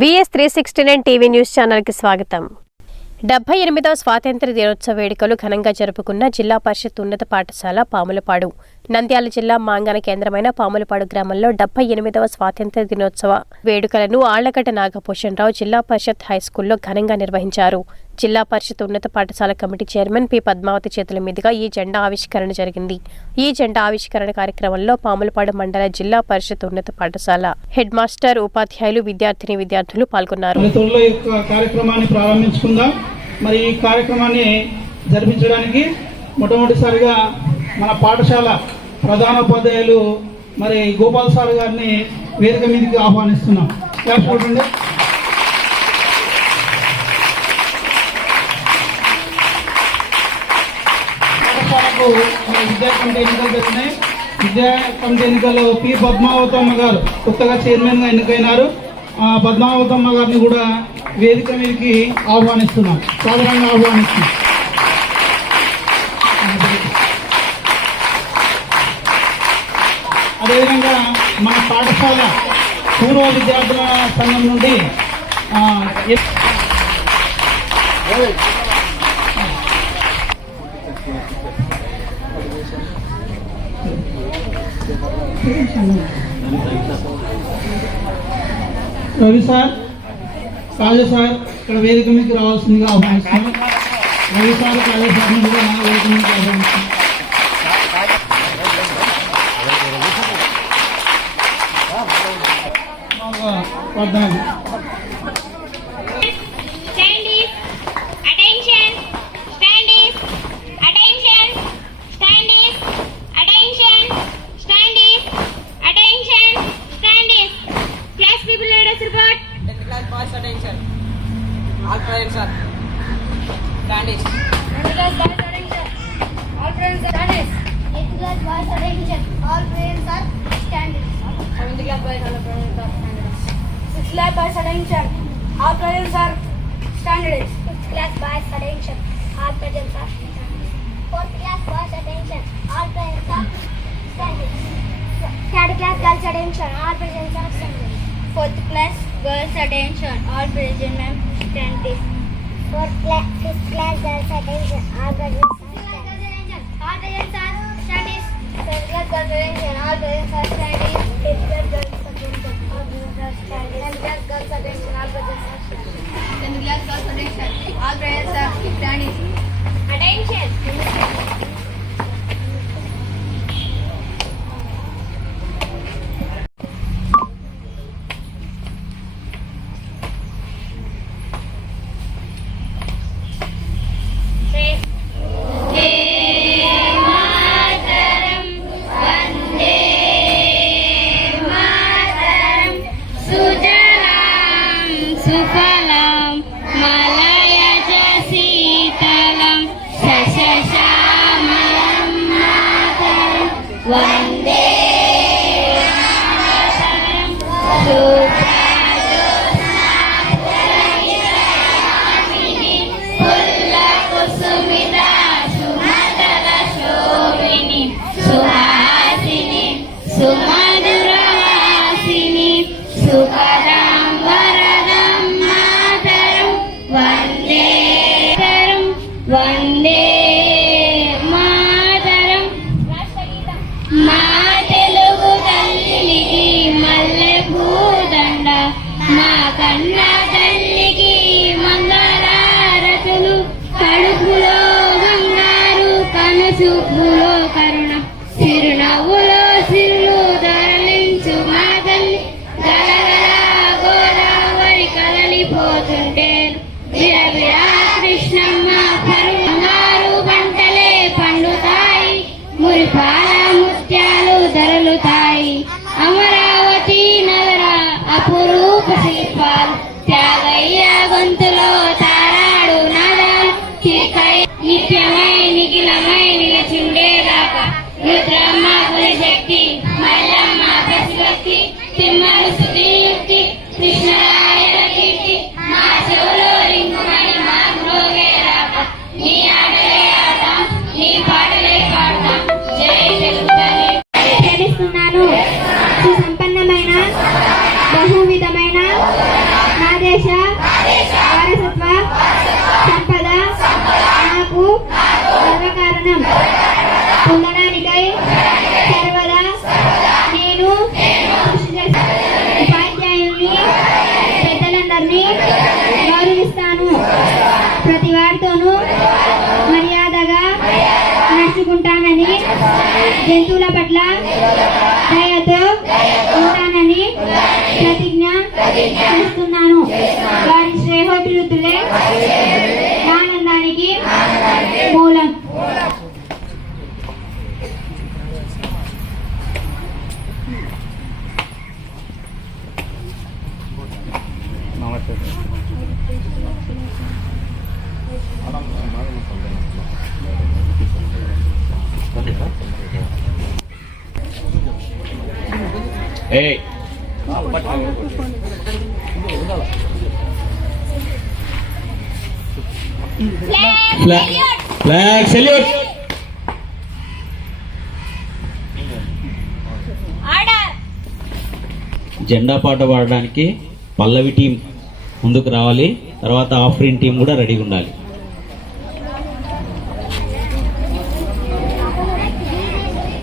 VS369 TV news channel కి స్వాగతం. 78వ స్వాతంత్ర్య దినోత్సవ వేడుకలు ఘనంగా జరుపుకున్న జిల్లా పరిషత్ ఉన్నత పాఠశాల పాములపాడు. నంద్యాల జిల్లా మాంగాన కేంద్రమైన పాములపాడు గ్రామంలో 78వ స్వాతంత్ర్య దినోత్సవ వేడుకలను ఆళ్లగడ్డ నాగభూషణ్ రావు జిల్లా పరిషత్ హైస్కూల్లో ఘనంగా నిర్వహించారు. జిల్లా పరిషత్ ఉన్నత పాఠశాల కమిటీ చైర్మన్ పి పద్మావతి చేతుల మీదుగా ఈ జెండా ఆవిష్కరణ జరిగింది. ఈ జెండా ఆవిష్కరణ కార్యక్రమంలో పాములపాడు మండల జిల్లా పరిషత్ ఉన్నత పాఠశాల హెడ్ మాస్టర్, ఉపాధ్యాయులు, విద్యార్థులు పాల్గొన్నారు. మరి ఈ కార్యక్రమాన్ని జరిపించడానికి మొట్టమొదటిసారిగా మన పాఠశాల ప్రధానోపాధ్యాయులు మరి గోపాల్ సార్ గారిని వేదిక మీదకి ఆహ్వానిస్తున్నాం. పాఠశాలకు విద్యా కమిటీ ఎన్నికలు జరిగినాయి. విద్యా కమిటీ ఎన్నికల్లో పి పద్మావతమ్మ గారు కొత్తగా చైర్మన్గా ఎన్నికైనారు. పద్మావతమ్మ గారిని కూడా వేదిక మీదకి ఆహ్వానిస్తున్నాం, సాధారణంగా ఆహ్వానిస్తున్నాం. అదేవిధంగా మన పాఠశాల పూర్వ విద్యార్థుల సంఘం నుండి రవి సార్, కాజా సార్ ఇక్కడ వేదిక మీదకి రావాల్సిందిగా ఆహ్వానిస్తున్నాం. రవి సార్, కాజా సార్ని కూడా వేదిక మీదకి ఆహ్వానిస్తున్నాం. All parents are standing. 10th class boys attention. All parents are standing. 8th class boys attention. All parents are standing. 7th class boys all parents are standing. 6th class boys attention. All parents are standing. 5th class boys attention. All parents are standing. 4th class boys attention. All parents are standing. 3rd class girls attention. All parents are standing. 4th class girls attention. All present ma'am standing. 5th class girls attention. All parents are standing. All parents are standing. 7th class girls attention. All parents are standing. 8th class girls attention. All parents are standing. 10th class girls attention. All parents are standing. 10th class girls attention. All parents are standing. Attention. సుఫలం మలయజ శీతలం శశశామలం మాతరం వందే మాతరం సుప్రజోత్స్నాగ్రహితామిని పుల్లకుసుమితా సుమదల శోభిని సుహాసిని సుమధురవాసిని సుఖదాం వరదం మాతరం వందే వందే మాతరం. మా తెలుగు తల్లికి మల్లె భూదండ, మా కన్న తల్లికి మంగళారతులు, కడుపులో బంగారు కనుసూపులో కరుణ, చిరునవ్వులో సిరులు దొరలించు మా తల్లి. గలగల గోదావరి కదలిపోతుంటే బిరబిరా కృష్ణమ్మ బంగారు పంటలే పండుతాయి, మురిపాల ముత్యాలు ధరలుతాయి. అమరావతి నగర అపురూప శిల్పాలు, త్యాగయ్య గొంతులో తారాడు నాదాలు, నిత్యమై నిఖిలమై నిలిచిండేదాకా రుద్రమ్మ శక్తి, మల్లమ్మ పసిభక్తి, తిమ్మలు సుదీప్తి, కృష్ణరాయల కీర్తి మా చెవులో రింగుమని మా మ్రోగే రాక. నీ ఆటలే ఆడతాం, నీ పాటలే పాడతాం. జై తెలుగు తల్లి. సుసంపన్నమైన బహువిధమైన నా దేశ వారసత్వ సంపద నాకు గర్వకారణం. పొందడానికై సర్వదా నేను కృషి చేస్తాను. ఉపాధ్యాయుల్ని పెద్దలందరినీ గౌరవిస్తాను. ప్రతి వారితోనూ మర్యాదగా నడుచుకుంటానని, జంతువుల పట్ల దయతో ఉంటానని ప్రతిజ్ఞ చేస్తున్నాను. వారి శ్రేయోభివృద్ధులే ఆనందానికి మూలం. Flag salute. జెండా పాట పాడడానికి పల్లవి టీం ముందుకు రావాలి. తర్వాత ఆఫ్రీన్ టీం కూడా రెడీగా ఉండాలి.